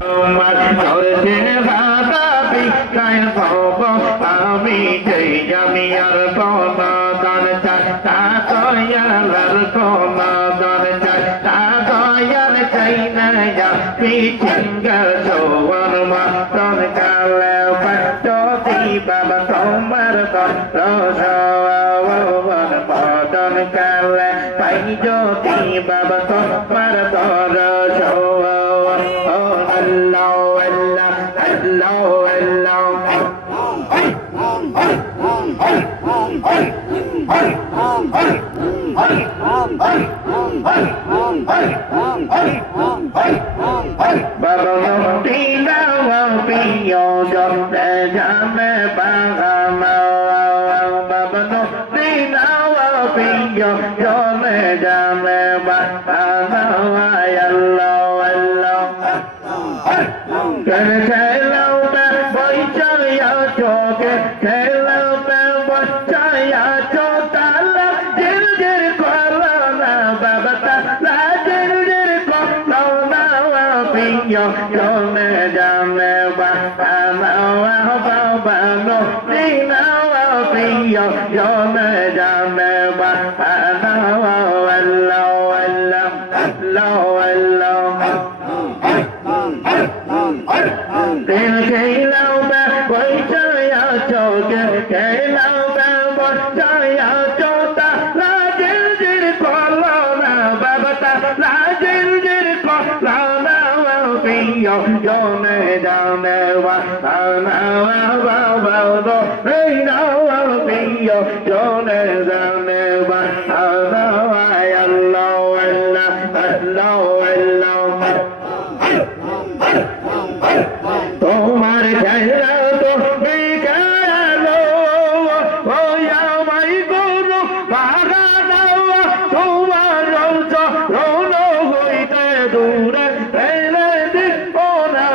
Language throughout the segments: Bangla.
তোমার ধরছে হাতা বিকায় ভব আমি যেই আমি আর কোন দান চাই তা দয়ালার কোন দান চাই তা দয়াল চাই না পিছিঙ্গা জোয়ান মাতন কালে যদি বাবা তোমার দর্শন মদন কালে পাই যদি বাবা তোমার দর্শন Allah, Allah, Allah, Baba Tina Wapio Jomde Jame Bagama Baba Tina Wapio Jomde Jame Bagama Allah Hello, boy, chaya choke. Hello, boy, chaya chotala. Jil jil kola na babata. La jil jil kola na wapinyo. Jone jame ba ama wa ba no. Dina wapinyo. Jone jame ba ana wa walla walla walla walla. Tên cây lao ba quay chơi ở chỗ kia cây lao ba quay chơi ở chỗ ta la jil jil con lao na ba ba ta la jil jil con lao na wa pin yo yo ne da ne wa na wa ba do ne na wa pin yo yo ne da ne wa na wa Allah Allah Allah Allah তোমার খেলা তো বিকালো ওয়া মাই গুরু বাগানো তোমার রণ হইতে দূরে ফেলে দিব না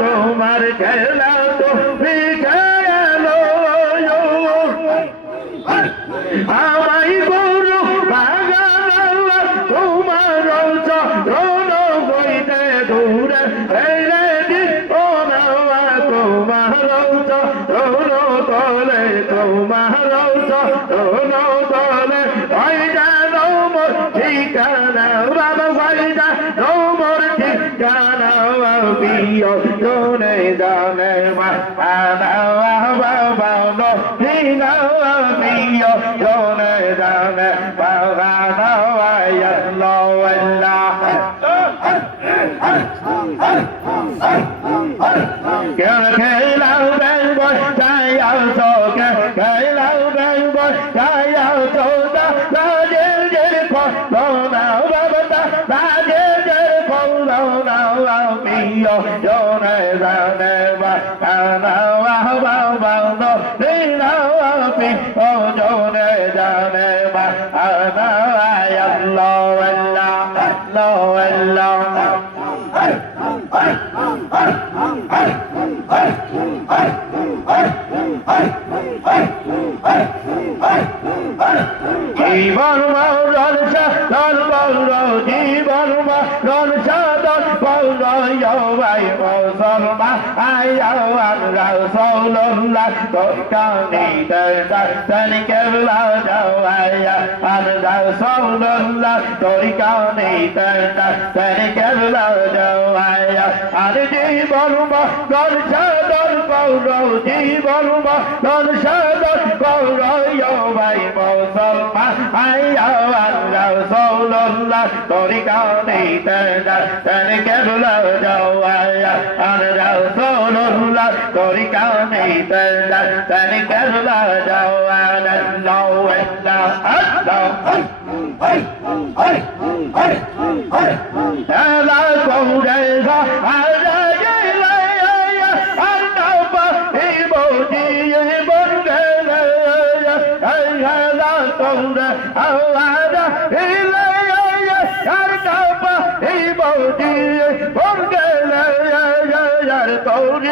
তোমার খেলা তো বিকালো আমাই গুরু বাগানো তোমার রণ হইতে দূরে ফেলে ঠিকানা বাবা ভাইজা নোমর ঠিকানা বিয় জনে জানে মা বাবা নো ঠিনা বিয় জনে জানে বাবা খেলাও বেঙ্গ চাই চোখে খেলাও বেঙ্গ চাই চোদা রাজের জের খোনা বাবা রাজের জের খোনা পিয় জনে জানে বাবা বাবা নো পিয় জনে জানে বাবা আল্লাহ আল্লাহ আল্লাহ জীবন মরণ সাধন বল জীবন মরণ সাধন বল ভাই মুসলমান আয়ান রাসূলুল্লাহ কানিতে দান কেবলা যাওয়া আর রাসূলুল্লাহ তোই কানিতে দান কেবলা যাওয়া আর জীবন মরণ সাধন বল জীবন মরণ সাধন বল ভাই মুসলমান আয়ান রাসূলুল্লাহ তোই কানিতে দান কেবলা যাওয়া আর রাসূলুল্লাহ তোই কানিতে দান কেবলা যাওয়া আল্লাহ আল্লাহ কৌরে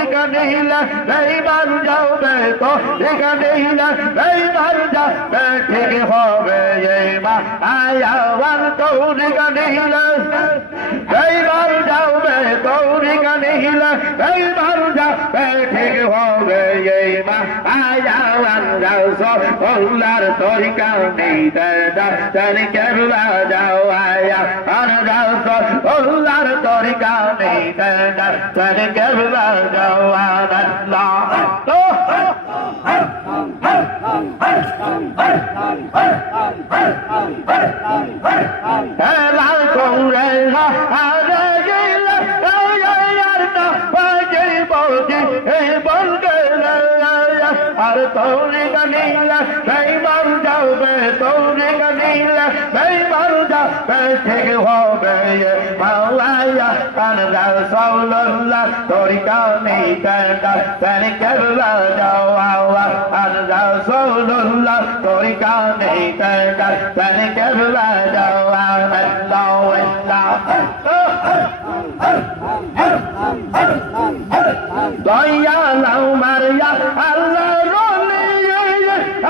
Ganila, they man jaube to, Ganila, they man jaube, take it home, I want to Ganila. এইবার যাবে তরিকা নিলে এইবার যাবে ঠিক হবে এই মা আয়াওয়ান রাসূলুল্লাহর তরিকা নিতে দাঁড়ি কেবলা যাও আয়া আর রাসূলুল্লাহর তরিকা নিতে দাঁড়ি কেবলা যাও আল্লাহ লাল করে আরে গেলে আর না বাজে বলছি এই বলকে আর তোরে গানিলা সেই মার যাবে তোরে গানিলা সেই মার যাবে ঠিক হবে মাওলায়া কান রাসূলুল্লাহ তোরি কানে কান্দা তানে কেবলা যাও আওয়া আর রাসূলুল্লাহ তোরি কানে কান্দা তানে কেবলা যাও আল্লাহ দয়া লাও মারিয়া আল্লাহ রলি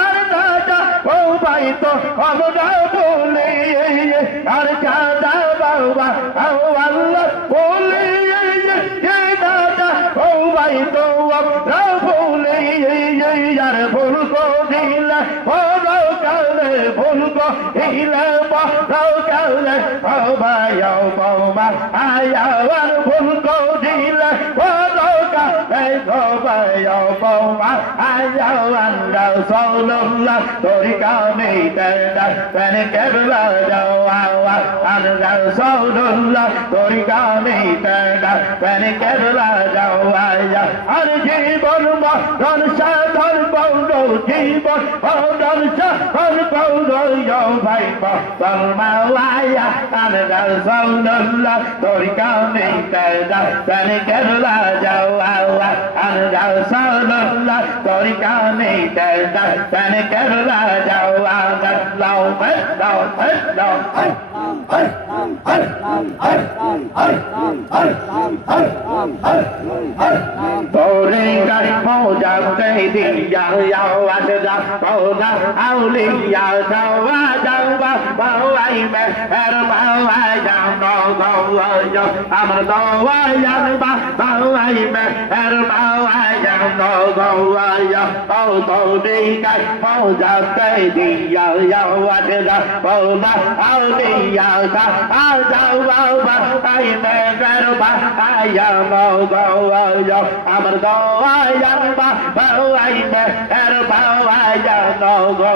আর দাদা ও ভাই তো আমরা বলে আর দাদা বাবা ও আল্লাহ বলে দাদা ও ভাই তো আমরা বলে আর ভুল কো দিলা বড় কালে ভুল কো দিলা বড় কালে ও ভাই ও বাবা আয়া আর ভুল কো দিলা বড় কালে ও ভাই ও বাবা আয়া আর রাসূলুল্লাহ তোরি কানে দাদা তানে কেবলা যাও আওয়া আর রাসূলুল্লাহ তোরি কানে দাদা তানে কেবলা যাও আয়া আর জীবন মরণ সাধন পৌর জীবন মরণ সাধন পৌর ভাই মাওলায়া আর রাসূলুল্লাহ তোরি কানে দাদা তানে কেবলা যাও আওয়া আর রাসূলুল্লাহ তোরি কানে দাদা তানে কেবলা যাও আল্লাহ তোরে গাড়ি মৌজাতে দিয়া আওয়াজ দা পৌদা আউলিয়া যাওয়া যাওয়া বাওয়াই মে এর বাওয়াই জানো গো আমার দওয়ায়ান বাওয়াই মে এর বাওয়াই জানো গো ও তোরে গাড়ি মৌজাতে দিয়া আওয়াজ দা পৌদা আউলিয়া যাওয়া বাওয়াই মে এর বাওয়াই জানো গো আমার দওয়ায়ান বাওয়াই মে এর বাওয়াই জানো গো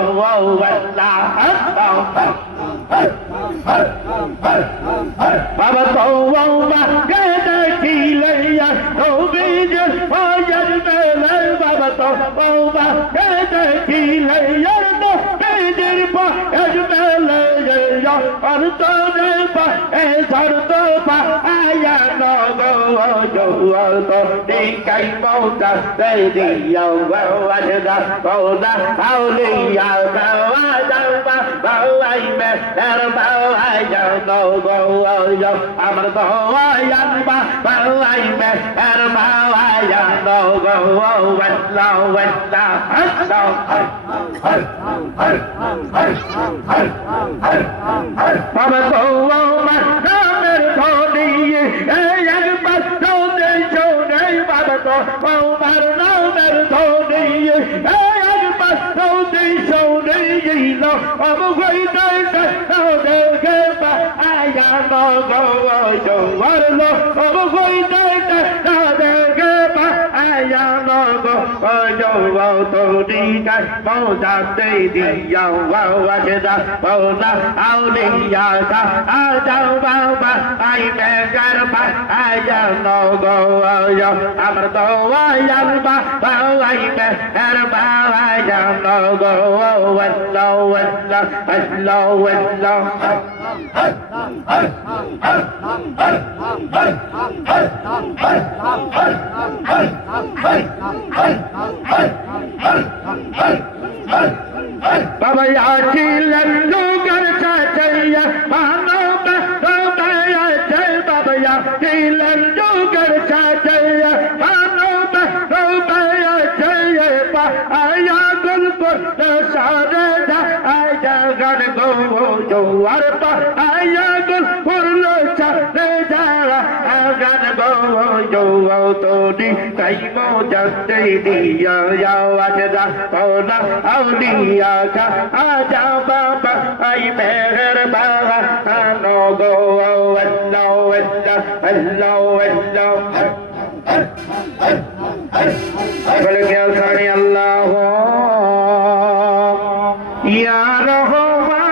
বাবা তোবা গেদে কিলাইয়া তোবিজ ফায়ার মেলে বাবা তোবা গেদে কিলাইয়া তোবিজের ফায়ার মেলে আর তোরে পা এ ধরত পা আয়া নগো জোয়া তো দিকাই মৌতা দে দিয়া ওয়াজদা কোদা আউলিয়া বাওয়া যাওবা বাওয়াই মে এর বাওয়াই যাও নগো আমার দওয়ায়ান বাওয়াই মে এর বাওয়াই যাও নগো ওয়াল্লাহ ওয়াল্লাহ বাবা দওয়া মার ধনিয়ে একবার চোদে চোদে বাবা তো আমার নামের ধনিয়ে একবার চোদে চোদে গেল আমি হইতে দেখে আয়া নগো জোয়ার লো আমি হইতে দেখে আয়া নগো জোয়া তোরি গায় মৌজাতে দিয়া ওয়াজদা পৌদা আউলিয়া যাও বাবা আই বেগার বা আয়া নগো আমার দওয়ায়ান বাওয়াই মে এর বাওয়াই যাও নগো ওয়াল্লাহ ওয়াল্লাহ আল্লাহ ওয়াল্লাহ বাবা আছিলেন লোকের চাচাইয়া মানব বাবা আছিলেন লোকের চাচাইয়া মানব আয়া গল্প সারে আয়া গান গো জোয়ার পা আয়া গল্প সারে তোরি কাইমো জানতে দিয়া আওয়াজ দা ওলা আউলিয়া কা আজা বাবা আই মেহের বাবা আনো গো আল্লাহ আল্লাহ আল্লাহ বলে কে খানি আল্লাহ ইয়া রহমান